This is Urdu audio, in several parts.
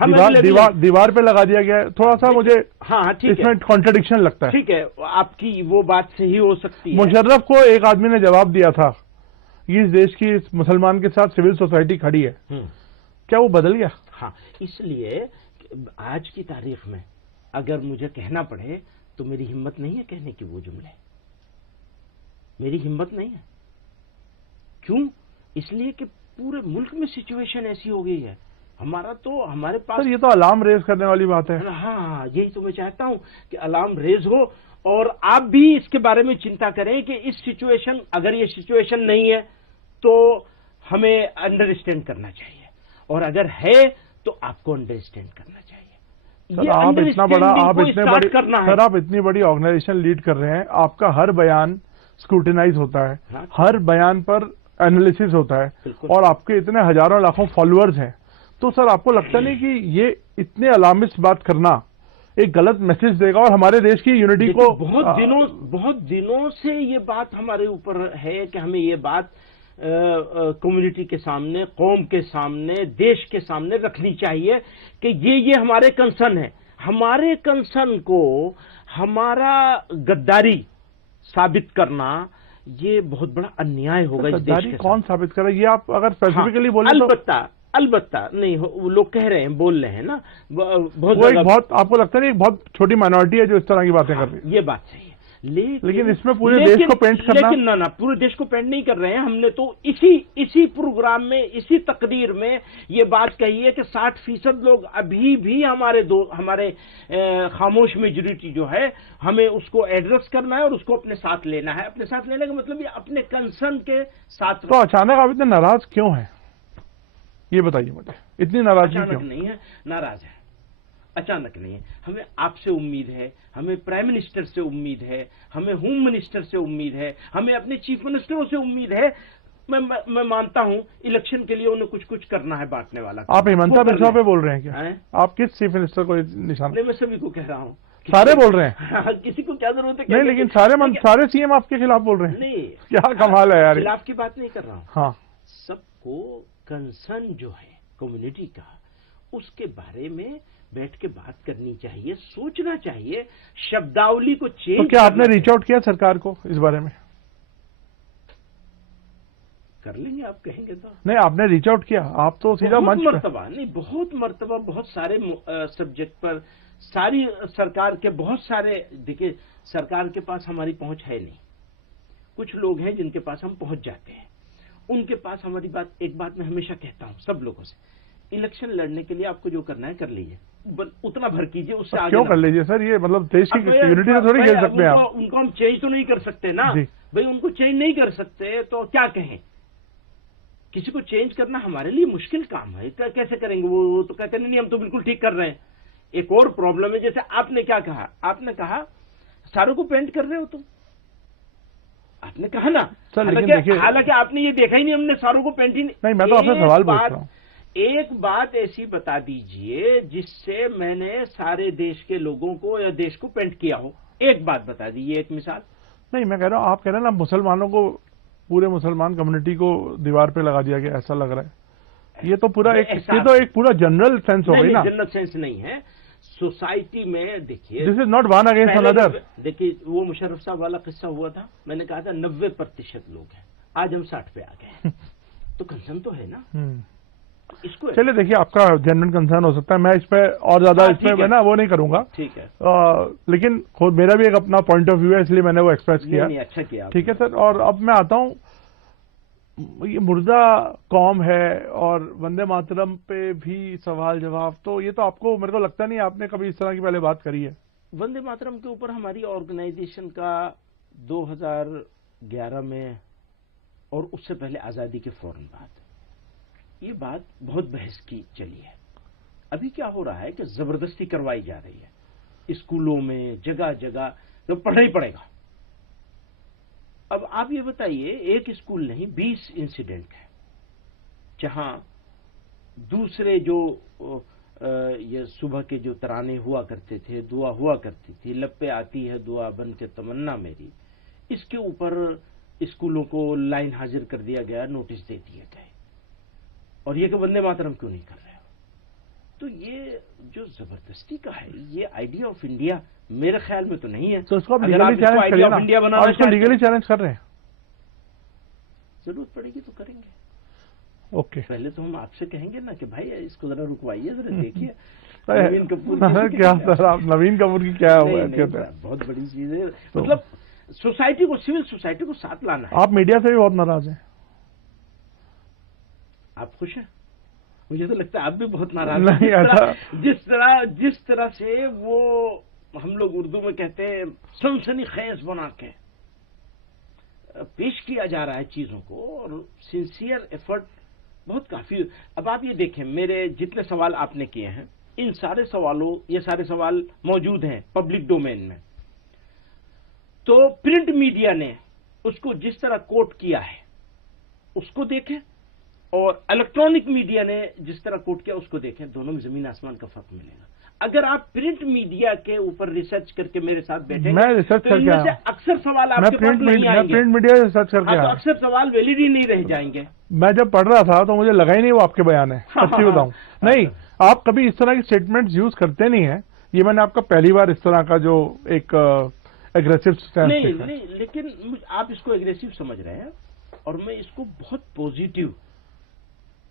دیوار پہ لگا دیا گیا ہے، تھوڑا سا مجھے ہاں ٹھیک اس میں کانٹرڈکشن لگتا ہے. ٹھیک ہے، آپ کی وہ بات صحیح ہو سکتی ہے. مشرف کو ایک آدمی نے جواب دیا تھا کہ اس دیش کی اس مسلمان کے ساتھ سول سوسائٹی کھڑی ہے، کیا وہ بدل گیا؟ ہاں، اس لیے آج کی تاریخ میں اگر مجھے کہنا پڑے تو میری ہمت نہیں ہے کہنے کی وہ جملے، میری ہمت نہیں ہے. کیوں؟ اس لیے کہ پورے ملک میں سچویشن ایسی ہو گئی ہے. ہمارے پاس سر یہ تو الارم ریز کرنے والی بات ہے. ہاں، یہی تو میں چاہتا ہوں کہ الارم ریز ہو، اور آپ بھی اس کے بارے میں چنتا کریں کہ اس سچویشن، اگر یہ سچویشن نہیں ہے تو ہمیں انڈرسٹینڈ کرنا چاہیے، اور اگر ہے تو آپ کو انڈرسٹینڈ کرنا چاہیے. سر آپ اتنی بڑی آرگنائزیشن لیڈ کر رہے ہیں، آپ کا ہر بیان اسکروٹینائز ہوتا ہے، ہر بیان پر انالیسس ہوتا ہے، اور آپ کے اتنے ہزاروں لاکھوں فالوورز ہیں، تو سر آپ کو لگتا نہیں کہ یہ اتنے الارمسٹ بات کرنا ایک غلط میسج دے گا اور ہمارے دیش کی یونٹی کو؟ بہت دنوں سے یہ بات ہمارے اوپر ہے کہ ہمیں یہ بات کمیونٹی کے سامنے، قوم کے سامنے، دیش کے سامنے رکھنی چاہیے کہ یہ ہمارے کنسرن ہے. ہمارے کنسرن کو ہمارا غداری ثابت کرنا یہ بہت بڑا انیائے ہوگا. اس دیش کے کون ثابت کرے یہ آپ اگر اسپیسیفکلی بولیں تو؟ البتہ نہیں، وہ لوگ کہہ رہے ہیں، بول رہے ہیں نا بہت. آپ کو لگتا ہے ایک بہت چھوٹی مائنورٹی ہے جو اس طرح کی باتیں کر رہی ہے؟ یہ بات صحیح ہے، لیکن اس میں پورے دیش کو پینٹ کرنا. لیکن نہ پورے دیش کو پینٹ نہیں کر رہے ہیں. ہم نے تو اسی پروگرام میں، اسی تقریر میں یہ بات کہی ہے کہ 60% لوگ ابھی بھی ہمارے خاموش میجورٹی جو ہے، ہمیں اس کو ایڈریس کرنا ہے اور اس کو اپنے ساتھ لینا ہے. اپنے ساتھ لینے کا مطلب یہ اپنے کنسرن کے ساتھ. تو اچانک آپ اتنے ناراض کیوں ہیں یہ بتائیے مجھے، اتنی ناراضگی کیوں؟ اچانک نہیں ہے، ناراض ہے، اچانک نہیں ہے. ہمیں آپ سے امید ہے، ہمیں پرائم منسٹر سے امید ہے، ہمیں ہوم منسٹر سے امید ہے، ہمیں اپنے چیف منسٹروں سے امید ہے. میں مانتا ہوں الیکشن کے لیے انہیں کچھ کرنا ہے، بانٹنے والا. آپ ہمنتا بسوا پہ بول رہے ہیں کیا؟ آپ کس چیف منسٹر کو نشان؟ نہیں، میں سبھی کو کہہ رہا ہوں. سارے بول رہے ہیں؟ کسی کو کیا ضرورت ہے؟ نہیں، لیکن سارے سی ایم آپ کے خلاف بول رہے ہیں. نہیں، کیا کمال ہے یار. خلاف کی بات نہیں کر رہا ہوں. ہاں، سب کو کنسرن جو ہے کمیونٹی کا، اس کے بارے میں بیٹھ کے بات کرنی چاہیے، سوچنا چاہیے، شبداولی کو چینج. تو کیا آپ نے ریچ آؤٹ کیا سرکار کو اس بارے میں؟ کر لیں گے، آپ کہیں گے تو. نہیں، آپ نے ریچ آؤٹ کیا، آپ تو سیدھا منچ پر. بہت مرتبہ بہت سارے سبجیکٹ پر ساری سرکار کے بہت سارے. دیکھیے، سرکار کے پاس ہماری پہنچ ہے نہیں. کچھ لوگ ہیں جن کے پاس ہم پہنچ جاتے ہیں، ان کے پاس ہماری بات. ایک بات میں ہمیشہ کہتا ہوں سب لوگوں سے، الیکشن لڑنے کے لیے آپ کو جو کرنا ہے کر لیجیے، اتنا بھر کیجیے، اس سے آگے کیوں کر لیجیے سر؟ یہ مطلب دیش کی یونٹی سے تھوڑی کھیل سکتے ہیں آپ. ان کو ہم چینج تو نہیں کر سکتے نا بھائی، ان کو چینج نہیں کر سکتے تو کیا کہیں. کسی کو چینج کرنا ہمارے لیے مشکل کام ہے. کیسے کریں گے؟ وہ تو کہتے نہیں ہم تو بالکل ٹھیک کر رہے ہیں. ایک اور پرابلم ہے، جیسے آپ نے کیا کہا، آپ نے کہا ساروں کو پینٹ کر رہے ہو تم. آپ نے کہا نا، حالانکہ آپ نے یہ دیکھا ہی نہیں ہم نے ساروں کو پینٹ ہی نہیں. میں تو آپ سے سوال پوچھ رہا ہوں. ایک بات ایسی بتا دیجئے جس سے میں نے سارے دیش کے لوگوں کو یا دیش کو پینٹ کیا ہو. ایک بات بتا دیجئے، ایک مثال. نہیں، میں کہہ رہا ہوں، آپ کہہ رہے ہیں نا مسلمانوں کو، پورے مسلمان کمیونٹی کو دیوار پہ لگا دیا گیا، ایسا لگ رہا ہے. یہ تو پورا جنرل سینس ہو گئی نا. جنرل سینس نہیں ہے. سوسائٹی میں دیکھیے، this is not one against another. دیکھیے، وہ مشرف صاحب والا قصہ ہوا تھا، میں نے کہا تھا 90% لوگ ہیں، آج ہم 60 پہ آ گئے. تو کنسرن تو ہے نا. اس کو چلیے دیکھیے، آپ کا جنرل کنسرن ہو سکتا ہے، میں اس پہ اور زیادہ اس پہ نا وہ نہیں کروں گا. ٹھیک ہے، لیکن خود میرا بھی ایک اپنا پوائنٹ آف ویو ہے، اس لیے میں نے وہ ایکسپریس کیا. اچھا کیا. ٹھیک ہے سر. اور اب میں آتا ہوں، یہ مردہ قوم ہے اور وندے ماترم پہ بھی سوال جواب. تو یہ تو آپ کو، میرے کو لگتا نہیں آپ نے کبھی اس طرح کی پہلے بات کری ہے. وندے ماترم کے اوپر ہماری آرگنائزیشن کا 2011 میں اور اس سے پہلے آزادی کے فوراً بعد یہ بات بہت بحث کی چلی ہے. ابھی کیا ہو رہا ہے کہ زبردستی کروائی جا رہی ہے اسکولوں میں، جگہ جگہ تو پڑھنا ہی پڑے گا. اب آپ یہ بتائیے، ایک اسکول نہیں 20 انسیڈنٹ ہے جہاں دوسرے جو یہ صبح کے جو ترانے ہوا کرتے تھے، دعا ہوا کرتی تھی، لب پہ آتی ہے دعا بن کے تمنا میری، اس کے اوپر اسکولوں کو لائن حاضر کر دیا گیا، نوٹس دے دیے گئے. اور یہ کہ وندے ماترم کیوں نہیں کر رہے ہو؟ تو یہ جو زبردستی کا ہے، یہ آئیڈیا آف انڈیا میرے خیال میں تو نہیں ہے. تو اس کو آپ اگر آپ لیگلی اس کو چیلنج آئیڈیا کریے آف انڈیا نا، بنانا آپ اس کو چاہتے ہیں، لیگلی چیلنج کر رہے ہیں. ضرورت پڑے گی تو کریں گے. اوکے، پہلے تو ہم آپ سے کہیں گے نا کہ بھائی اس کو ذرا رکوائیے، ذرا دیکھیے کیا سر آپ نوین کپور کی کیا ہوا ہے؟ بہت بڑی چیز ہے. مطلب سوسائٹی کو، سول سوسائٹی کو ساتھ لانا ہے. آپ میڈیا سے بھی بہت ناراض ہیں. آپ خوش ہیں؟ مجھے تو لگتا ہے آپ بھی بہت ناراض نہیں ہیں. جس طرح سے وہ ہم لوگ اردو میں کہتے ہیں سنسنی خیز بنا کے پیش کیا جا رہا ہے چیزوں کو، اور سنسیئر ایفرٹ بہت کافی. اب آپ یہ دیکھیں، میرے جتنے سوال آپ نے کیے ہیں، ان سارے سوالوں، یہ سارے سوال موجود ہیں پبلک ڈومین میں. تو پرنٹ میڈیا نے اس کو جس طرح کوٹ کیا ہے اس کو دیکھیں، اور الیکٹرانک میڈیا نے جس طرح کوٹ کیا اس کو دیکھیں. دونوں میں زمین آسمان کا فرق ملے گا. اگر آپ پرنٹ میڈیا کے اوپر ریسرچ کر کے میرے ساتھ بیٹھیں میں ریسرچ تو کر ان کے میں سے اکثر سوال آپ کے پاس نہیں آئیں گے. پرنٹ میڈیا ریسرچ کر کے تو اکثر سوال ویلڈ ہی نہیں رہ جائیں گے. میں جب پڑھ رہا تھا تو مجھے لگا ہی نہیں وہ آپ کے بیان ہے، سچی بتاؤں. نہیں، آپ کبھی اس طرح کی سٹیٹمنٹس یوز کرتے نہیں ہیں. یہ میں نے آپ کا پہلی بار اس طرح کا جو ایک ایگریسو سٹینس نہیں، لیکن آپ اس کو ایگریسو سمجھ رہے ہیں، اور میں اس کو بہت پوزیٹو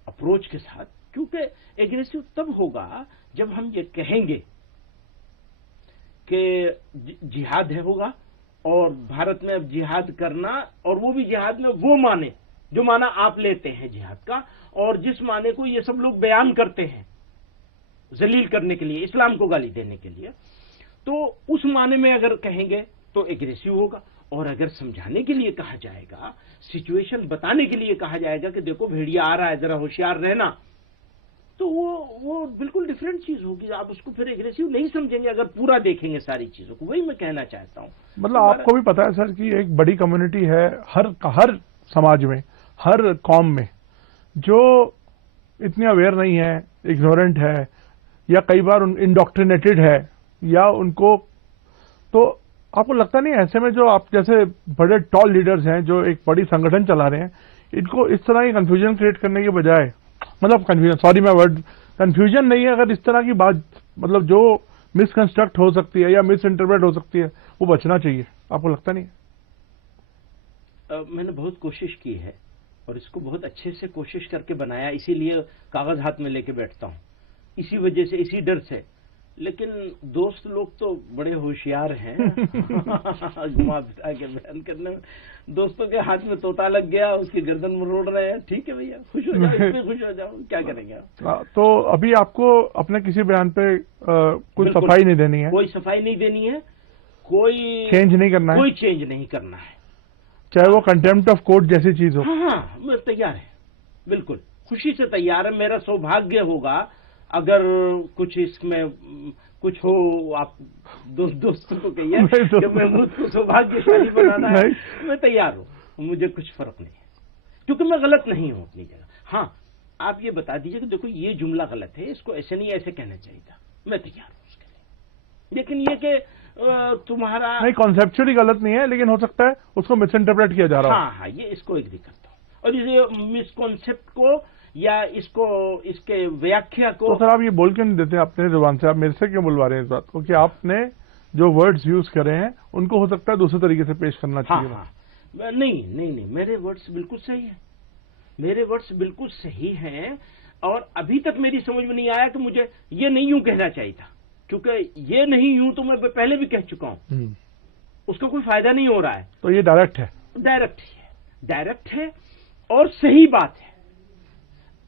اپروچ کے ساتھ، کیونکہ ایگریسو تب ہوگا جب ہم یہ کہیں گے کہ جہاد ہے ہوگا، اور بھارت میں اب جہاد کرنا، اور وہ بھی جہاد میں وہ معنی جو معنی آپ لیتے ہیں جہاد کا، اور جس معنی کو یہ سب لوگ بیان کرتے ہیں ذلیل کرنے کے لیے، اسلام کو گالی دینے کے لیے، تو اس معنی میں اگر کہیں گے تو ایگریسو ہوگا. اور اگر سمجھانے کے لیے کہا جائے گا، سچویشن بتانے کے لیے کہا جائے گا کہ دیکھو بھیڑیا آ رہا ہے، ذرا ہوشیار رہنا، تو وہ بالکل ڈفرینٹ چیز ہوگی. آپ اس کو پھر ایگریسو نہیں سمجھیں گے اگر پورا دیکھیں گے ساری چیزوں کو. وہی میں کہنا چاہتا ہوں. مطلب آپ کو بھی پتا ہے سر کہ ایک بڑی کمیونٹی ہے ہر سماج میں، ہر قوم میں، جو اتنی اویئر نہیں ہے، اگنورنٹ ہے، یا کئی بار انڈاکٹرینیٹڈ ہے، یا ان کو، تو آپ کو لگتا نہیں ایسے میں جو آپ جیسے بڑے ٹال لیڈرز ہیں جو ایک بڑی سنگٹھن چلا رہے ہیں، ان کو اس طرح کی کنفیوژن کریٹ کرنے کے بجائے، مطلب کنفیوژن، سوری میں ورڈ کنفیوژن نہیں ہے، اگر اس طرح کی بات، مطلب جو مس کنسٹرکٹ ہو سکتی ہے یا مس انٹرپریٹ ہو سکتی ہے، وہ بچنا چاہیے. آپ کو لگتا نہیں؟ میں نے بہت کوشش کی ہے، اور اس کو بہت اچھے سے کوشش کر کے بنایا، اسی لیے کاغذ ہاتھ میں لے کے بیٹھتا ہوں، اسی وجہ سے، اسی ڈر سے. لیکن دوست لوگ تو بڑے ہوشیار ہیں گھما بتا کے بیان کرنے میں. دوستوں کے ہاتھ میں طوطا لگ گیا، اس کی گردن مروڑ رہے ہیں. ٹھیک ہے بھیا، خوش ہو جاؤ، اس پہ خوش ہو جاؤ، کیا کریں گے. تو ابھی آپ کو اپنے کسی بیان پہ کوئی صفائی نہیں دینی ہے؟ کوئی صفائی نہیں دینی ہے، کوئی چینج نہیں کرنا ہے، کوئی چینج نہیں کرنا ہے، چاہے وہ کنٹیمپٹ آف کورٹ جیسی چیز ہو. ہاں میں تیار ہے، بالکل خوشی سے تیار ہے. میرا سوبھاگیہ ہوگا اگر کچھ اس میں کچھ ہو. آپ دوستوں کو کہیے کہ میں مجھ کو سوبھاگیہشالی بنانا ہے، میں تیار ہوں. مجھے کچھ فرق نہیں ہے، کیونکہ میں غلط نہیں ہوں اپنی جگہ. ہاں آپ یہ بتا دیجئے کہ دیکھو یہ جملہ غلط ہے، اس کو ایسے نہیں ایسے کہنا چاہیے تھا، میں تیار ہوں اس کے لیے. لیکن یہ کہ تمہارا نہیں، کانسیپچولی غلط نہیں ہے، لیکن ہو سکتا ہے اس کو مس انٹرپریٹ کیا جا رہا ہو. ہاں یہ اس کو ایگری کرتا ہوں. اور اس مس کانسیپٹ کو یا اس کے ویاکھیا کو، تو سر آپ یہ بول کیوں نہیں دیتے اپنے زبان سے؟ آپ میرے سے کیوں بلوا رہے ہیں اس بات کو کہ آپ نے جو ورڈز یوز کرے ہیں ان کو ہو سکتا ہے دوسرے طریقے سے پیش کرنا چاہیے؟ ہاں نہیں، میرے ورڈز بالکل صحیح ہیں، میرے ورڈز بالکل صحیح ہیں. اور ابھی تک میری سمجھ میں نہیں آیا کہ مجھے یہ نہیں یوں کہنا چاہیے تھا، کیونکہ یہ نہیں یوں تو میں پہلے بھی کہہ چکا ہوں، اس کا کوئی فائدہ نہیں ہو رہا ہے. تو یہ ڈائریکٹ ہے، ڈائریکٹ ہے اور صحیح بات ہے.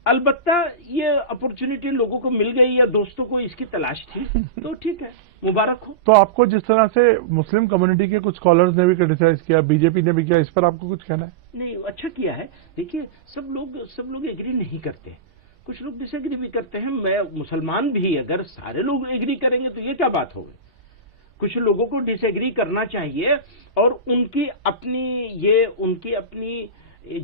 البتہ یہ اپرچونٹی لوگوں کو مل گئی یا دوستوں کو اس کی تلاش تھی تو ٹھیک ہے، مبارک ہو. تو آپ کو جس طرح سے مسلم کمیونٹی کے کچھ اسکالرز نے بھی کرٹیسائز کیا، بی جے پی نے بھی کیا، اس پر آپ کو کچھ کہنا ہے؟ نہیں، اچھا کیا ہے. دیکھیے سب لوگ ایگری نہیں کرتے، کچھ لوگ ڈس ایگری بھی کرتے ہیں. میں مسلمان بھی اگر سارے لوگ ایگری کریں گے تو یہ کیا بات ہوگی. کچھ لوگوں کو ڈس ایگری کرنا چاہیے، اور ان کی اپنی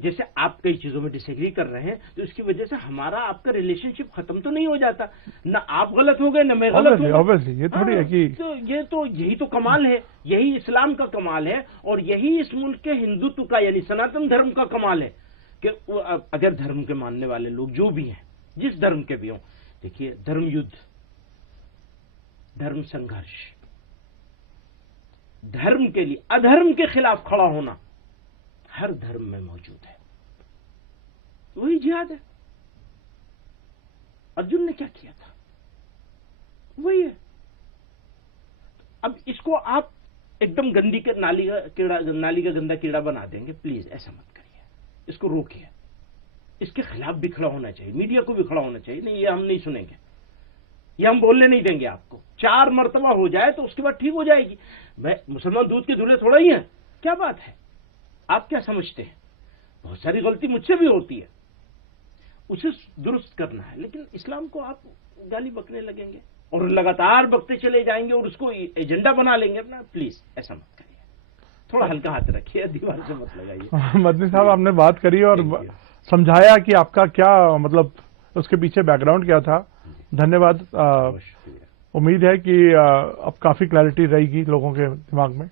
جیسے آپ کئی چیزوں میں ڈس ایگری کر رہے ہیں تو اس کی وجہ سے ہمارا آپ کا ریلیشن شپ ختم تو نہیں ہو جاتا. نہ آپ غلط ہو گئے نہ میں غلط ہوں. Obviously, یہ تھوڑی ہے کہ یہی تو کمال ہے، یہی اسلام کا کمال ہے، اور یہی اس ملک کے ہندوتو کا یعنی سناتن دھرم کا کمال ہے کہ اگر دھرم کے ماننے والے لوگ جو بھی ہیں، جس دھرم کے بھی ہوں، دیکھیے دھرم یدھ، دھرم سنگھرش، دھرم کے لیے ادھرم کے خلاف کھڑا ہونا ہر دھرم میں موجود ہے، وہی جہاد ہے۔ ارجن نے کیا کیا تھا، وہی ہے۔ اب اس کو آپ ایک دم گندی کے نالی کا گندا کیڑا بنا دیں گے، پلیز ایسا مت کریے، اس کو روکیے۔ اس کے خلاف بھی کھڑا ہونا چاہیے، میڈیا کو بھی کھڑا ہونا چاہیے۔ نہیں، یہ ہم نہیں سنیں گے، یہ ہم بولنے نہیں دیں گے آپ کو۔ 4 مرتبہ ہو جائے تو اس کے بعد ٹھیک ہو جائے گی۔ میں مسلمان دودھ کے دھلے تھوڑا ہی ہیں، کیا بات ہے، آپ کیا سمجھتے ہیں؟ بہت ساری غلطی مجھ سے بھی ہوتی ہے، اسے درست کرنا ہے، لیکن اسلام کو آپ گالی بکنے لگیں گے اور لگاتار بکتے چلے جائیں گے اور اس کو ایجنڈا بنا لیں گے اپنا، پلیز ایسا مت کریے، تھوڑا ہلکا ہاتھ رکھیے، دیوار سے مت لگائیے۔ مدنی صاحب آپ نے بات کری اور سمجھایا کہ آپ کا کیا مطلب اس کے پیچھے بیک گراؤنڈ کیا تھا، دھنیہ واد۔ امید ہے کہ اب کافی کلیئرٹی رہے گی لوگوں کے دماغ میں۔